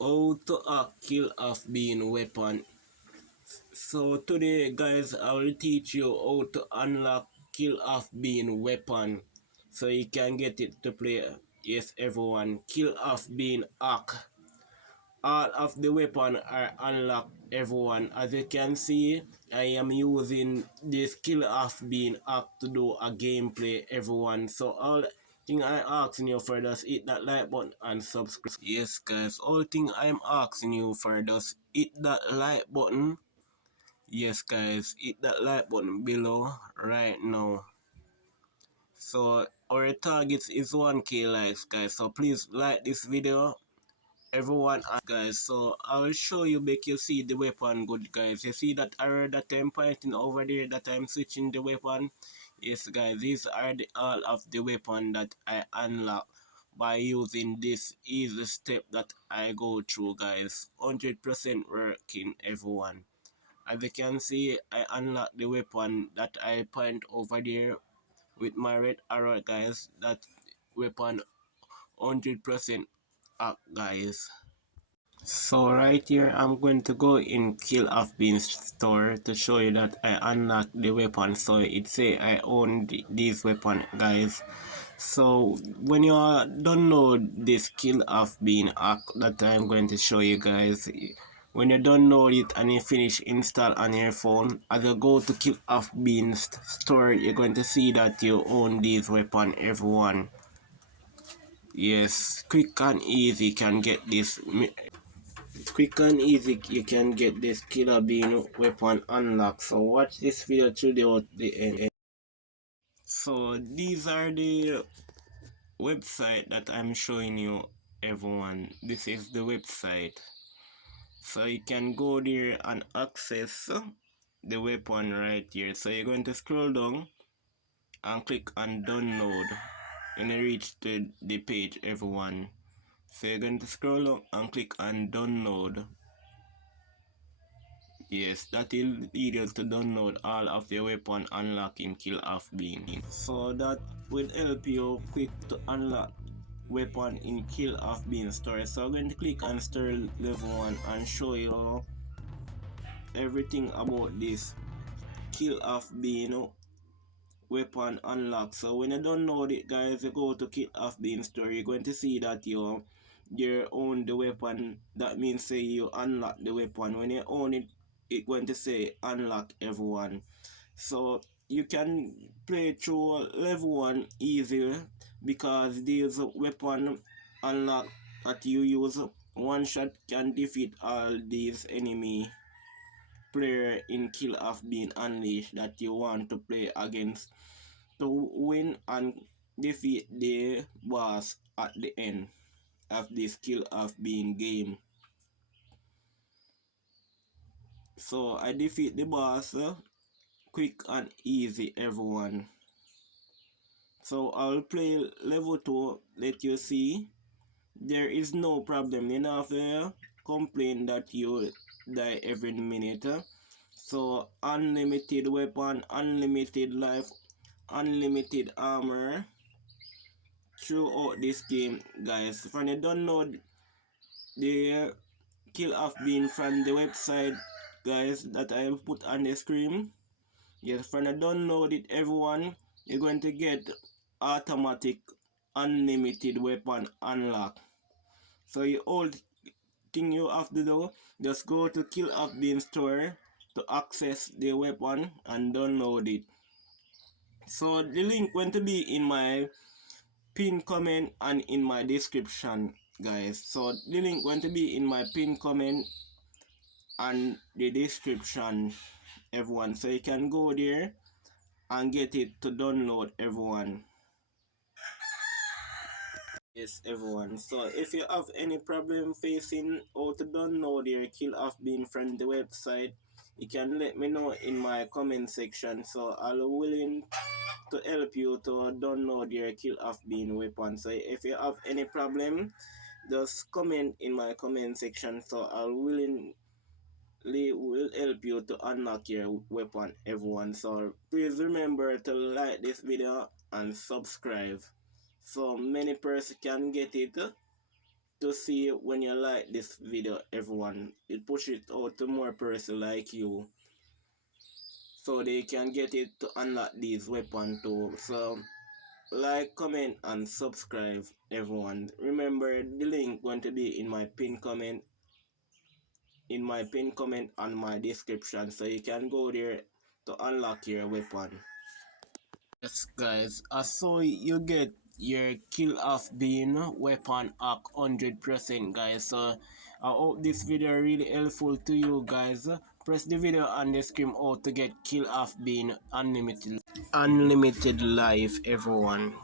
How to kill off being weapon. So today guys I will teach you how to unlock kill off being weapon so you can get it to play. Yes everyone, kill off being hack. All of the weapon are unlocked everyone. As you can see, I am using this kill off being hack to do a gameplay everyone. So all thing I asking you for just hit that like button and subscribe. Yes guys, all thing I'm asking you for just hit that like button. Yes guys, hit that like button below right now. So our target is 1k likes guys, so please like this video everyone guys. So I will show you, make you see the weapon good guys. You see that arrow that I'm pointing over there, that I'm switching the weapon. Yes guys, these are all of the weapon that I unlock by using this easy step that I go through guys. 100% working everyone. As you can see, I unlock the weapon that I point over there with my red arrow guys. That weapon 100% up guys. So right here I'm going to go in Kill Off Bean store to show you that I unlocked the weapon. So it say I own this weapon guys. So when you download this Kill Off Bean app that I'm going to show you guys, when you download it and you finish install on your phone, as you go to Kill Off Bean store, you're going to see that you own this weapon everyone. Yes, quick and easy can get this. Quick and easy you can get this KillerBean weapon unlocked. So watch this video to the end. So these are the website that I'm showing you everyone. This is the website. So you can go there and access the weapon right here. So you're going to scroll down and click on download when you reach the page everyone. So you're going to scroll down and click on download. Yes, that will lead you to download all of the weapon unlocking Kill Off Bean. So that will help you quick to unlock weapon in Kill Off Bean store. So I'm going to click on store level 1 and show you everything about this Kill Off Bean weapon unlock. So when you download it guys, you go to Kill Off Bean store, you're going to see that you own the weapon. That means say you unlock the weapon. When you own it, it's going to say unlock everyone. So you can play through level 1 easier because these weapon unlock that you use one shot can defeat all these enemy player in Kill Off Bean Unleashed that you want to play against to win and defeat the boss at the end of this Kill Off Bean game. So I defeat the boss quick and easy everyone. So I'll play level 2, let you see. There is no problem, you know, if you complain that you die every minute. So unlimited weapon, unlimited life, unlimited armor throughout this game guys. If you don't know the Kill Off Bean from the website guys that I have put on the screen, yes, if you download it everyone, you're going to get automatic unlimited weapon unlock. So the old thing you have to do, just go to Kill Off Bean store to access the weapon and download it. So the link going to be in my pin comment and in my description guys. So the link going to be in my pin comment and the description everyone, so you can go there and get it to download everyone. Yes everyone, so if you have any problem facing how to download your Kill Off Bean from the website, you can let me know in my comment section, so I'll willing to help you to download your Kill Off Bean weapon. So if you have any problem, just comment in my comment section, so I'll willingly will help you to unlock your weapon everyone. So please remember to like this video and subscribe so many persons can get it to see when you like this video, everyone. It push it out to more person like you, so they can get it to unlock these weapon too. So like, comment and subscribe, everyone. Remember, the link going to be in my pin comment on my description, so you can go there to unlock your weapon. Yes, guys, I saw you get your kill off being weapon hack 100%, guys. So I hope this video really helpful to you guys. Press the video on the screen out to get kill off being unlimited life, everyone.